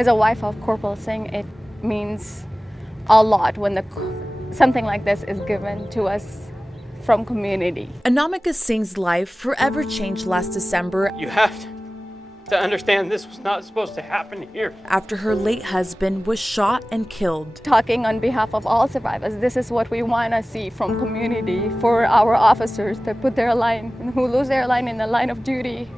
As a wife of Corporal Singh, it means a lot when something like this is given to us from community. Anamika Singh's life forever changed last December. You have to understand this was not supposed to happen here. After her late husband was shot and killed. Talking on behalf of all survivors, this is what we want to see from community for our officers that put their line, who lose their line in the line of duty,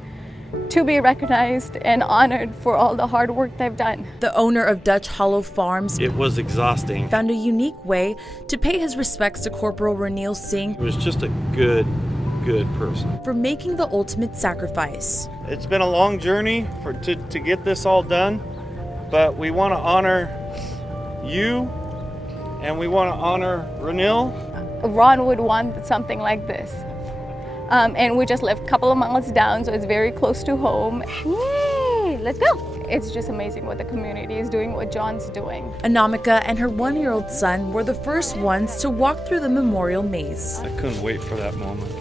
to be recognized and honored for all the hard work they've done. The owner of Dutch Hollow Farms, it was exhausting, found a unique way to pay his respects to Corporal Ranil Singh. He was just a good person. For making the ultimate sacrifice. It's been a long journey to get this all done, but we want to honor you and we want to honor Ranil. Ron would want something like this. And we just live a couple of miles down, so it's very close to home. Yay, let's go. It's just amazing what the community is doing, what John's doing. Anamika and her 1-year-old son were the first ones to walk through the memorial maze. I couldn't wait for that moment.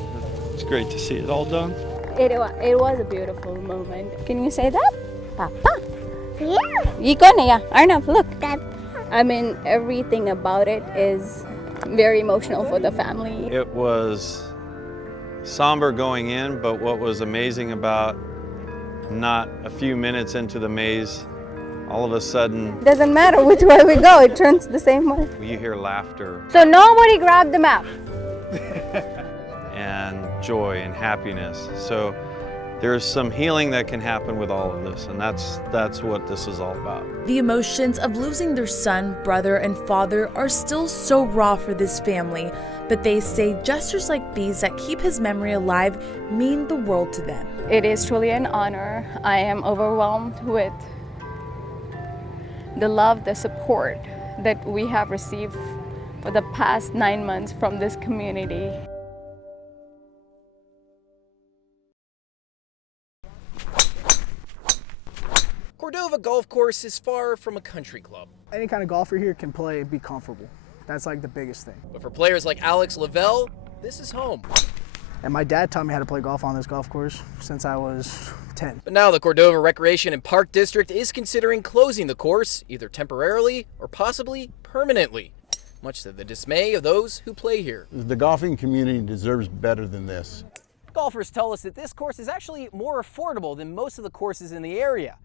It's great to see it all done. It was a beautiful moment. Can you say that? Papa. Yeah. Ikaw na ya. Arnav, look. I mean, everything about it is very emotional for the family. It was somber going in, but what was amazing about not a few minutes into the maze, all of a sudden, Doesn't matter which way we go, it turns the same way. you hear laughter So nobody grabbed the map. and joy and happiness. So there's some healing that can happen with all of this, and that's what this is all about. The emotions of losing their son, brother, and father are still so raw for this family, but they say gestures like these that keep his memory alive mean the world to them. It is truly an honor. I am overwhelmed with the love, the support that we have received for the past 9 months from this community. Cordova Golf Course is far from a country club. Any kind of golfer here can play and be comfortable. That's like the biggest thing. But for players like Alex Lavelle, this is home. And my dad taught me how to play golf on this golf course since I was 10. But now the Cordova Recreation and Park District is considering closing the course, either temporarily or possibly permanently, much to the dismay of those who play here. The golfing community deserves better than this. Golfers tell us that this course is actually more affordable than most of the courses in the area.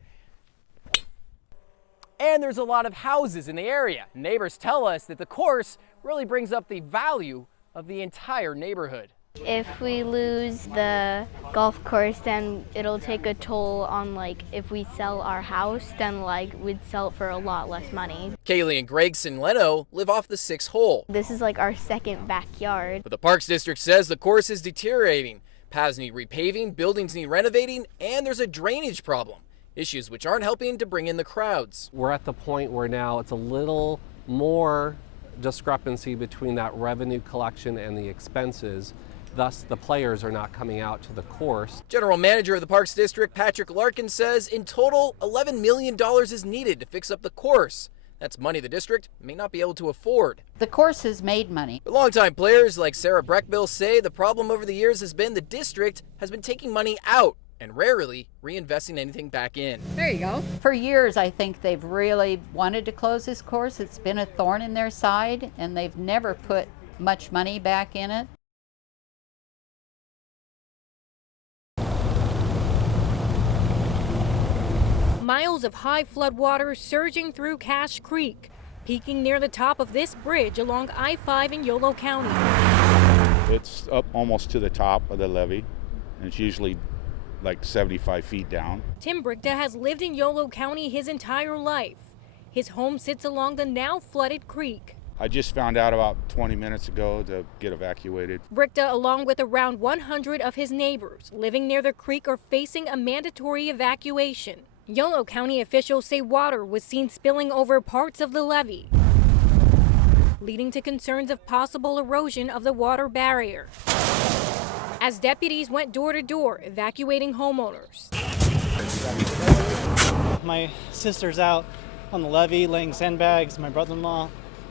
And there's a lot of houses in the area. Neighbors tell us that the course really brings up the value of the entire neighborhood. If we lose the golf course, then it'll take a toll on, like, if we sell our house, then, like, we'd sell it for a lot less money. Kaylee and Gregson Leno live off the 6th hole. This is like our second backyard. But the Parks District says the course is deteriorating. Paths need repaving, buildings need renovating, and there's a drainage problem. Issues which aren't helping to bring in the crowds. We're at the point where now it's a little more discrepancy between that revenue collection and the expenses. Thus, the players are not coming out to the course. General Manager of the Parks District, Patrick Larkin, says in total, $11 million is needed to fix up the course. That's money the district may not be able to afford. The course has made money. But longtime players like Sarah Breckbill say the problem over the years has been the district has been taking money out and rarely reinvesting anything back in. There you go. For years, I think they've really wanted to close this course. It's been a thorn in their side, and they've never put much money back in it. Miles of high floodwater surging through Cache Creek, peaking near the top of this bridge along I-5 in Yolo County. It's up almost to the top of the levee, and it's usually like 75 feet down. Tim Brichta has lived in Yolo County his entire life. His home sits along the now flooded creek. I just found out about 20 minutes ago to get evacuated. Brichta, along with around 100 of his neighbors living near the creek, are facing a mandatory evacuation. Yolo County officials say water was seen spilling over parts of the levee, leading to concerns of possible erosion of the water barrier. As deputies went door to door evacuating homeowners. My sister's out on the levee laying sandbags, my brother-in-law.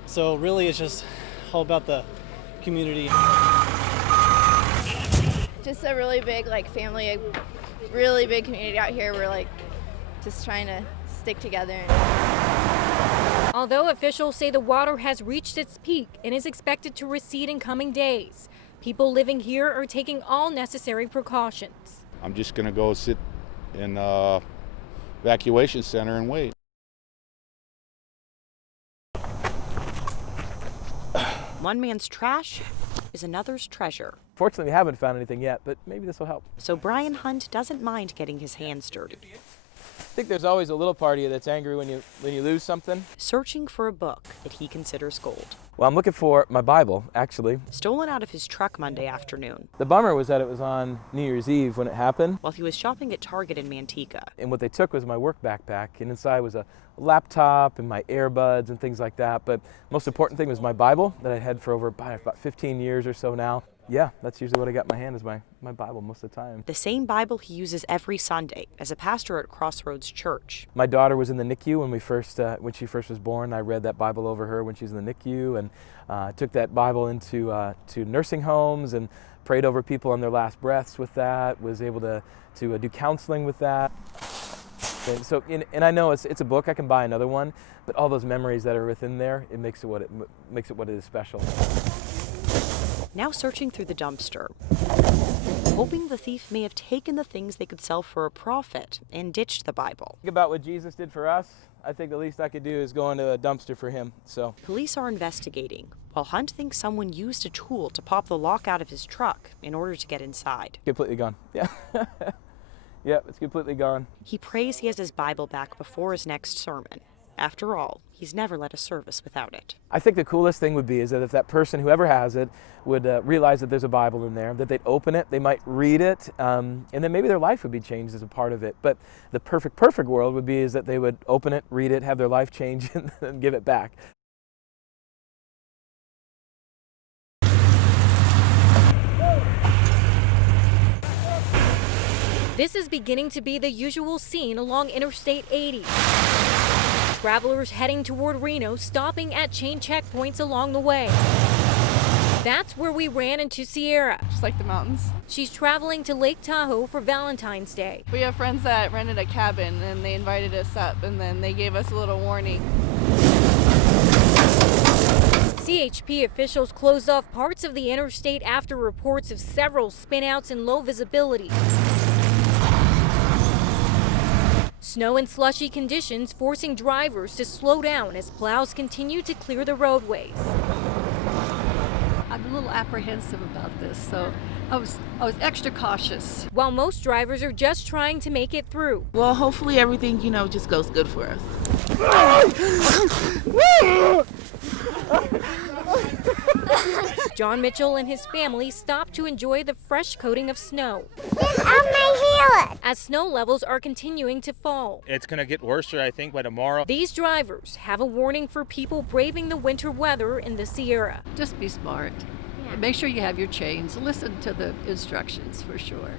So really it's just all about the community. Just a really big family, a really big community out here. We're just trying to stick together. Although officials say the water has reached its peak and is expected to recede in coming days, people living here are taking all necessary precautions. I'm just going to go sit in evacuation center and wait. One man's trash is another's treasure. Fortunately, we haven't found anything yet, but maybe this will help. So Brian Hunt doesn't mind getting his hands dirty. I think there's always a little part of you that's angry when you lose something. Searching for a book that he considers gold. Well, I'm looking for my Bible, actually. Stolen out of his truck Monday afternoon. The bummer was that it was on New Year's Eve when it happened. While he was shopping at Target in Manteca. And what they took was my work backpack, and inside was a laptop and my earbuds and things like that. But most important thing was my Bible that I had for over about 15 years or so now. Yeah, that's usually what I got in my hand is my Bible most of the time. The same Bible he uses every Sunday as a pastor at Crossroads Church. My daughter was in the NICU when she first was born. I read that Bible over her when she was in the NICU, and took that Bible into to nursing homes and prayed over people on their last breaths with that. Was able to do counseling with that. And so, and I know it's a book. I can buy another one, but all those memories that are within there, it makes it what it is special. Now searching through the dumpster, hoping the thief may have taken the things they could sell for a profit and ditched the Bible. Think about what Jesus did for us. I think the least I could do is go into a dumpster for him. So police are investigating, while Hunt thinks someone used a tool to pop the lock out of his truck in order to get inside. Completely gone. Yeah. Yep, it's completely gone. He prays he has his Bible back before his next sermon. After all, he's never led a service without it. I think the coolest thing would be is that if that person, whoever has it, would realize that there's a Bible in there, that they'd open it, they might read it, and then maybe their life would be changed as a part of it. But the perfect world would be is that they would open it, read it, have their life change, and then give it back. This is beginning to be the usual scene along Interstate 80. Travelers heading toward Reno stopping at chain checkpoints along the way. That's where we ran into Sierra. Just like the mountains. She's traveling to Lake Tahoe for Valentine's Day. We have friends that rented a cabin and they invited us up and then they gave us a little warning. CHP officials closed off parts of the interstate after reports of several spinouts and low visibility. Snow and slushy conditions forcing drivers to slow down as plows continue to clear the roadways. I'm a little apprehensive about this, so I was extra cautious. While most drivers are just trying to make it through. Well, hopefully everything, just goes good for us. John Mitchell and his family stopped to enjoy the fresh coating of snow. As snow levels are continuing to fall. It's going to get worse, I think, by tomorrow. These drivers have a warning for people braving the winter weather in the Sierra. Just be smart. Yeah. Make sure you have your chains. Listen to the instructions for sure.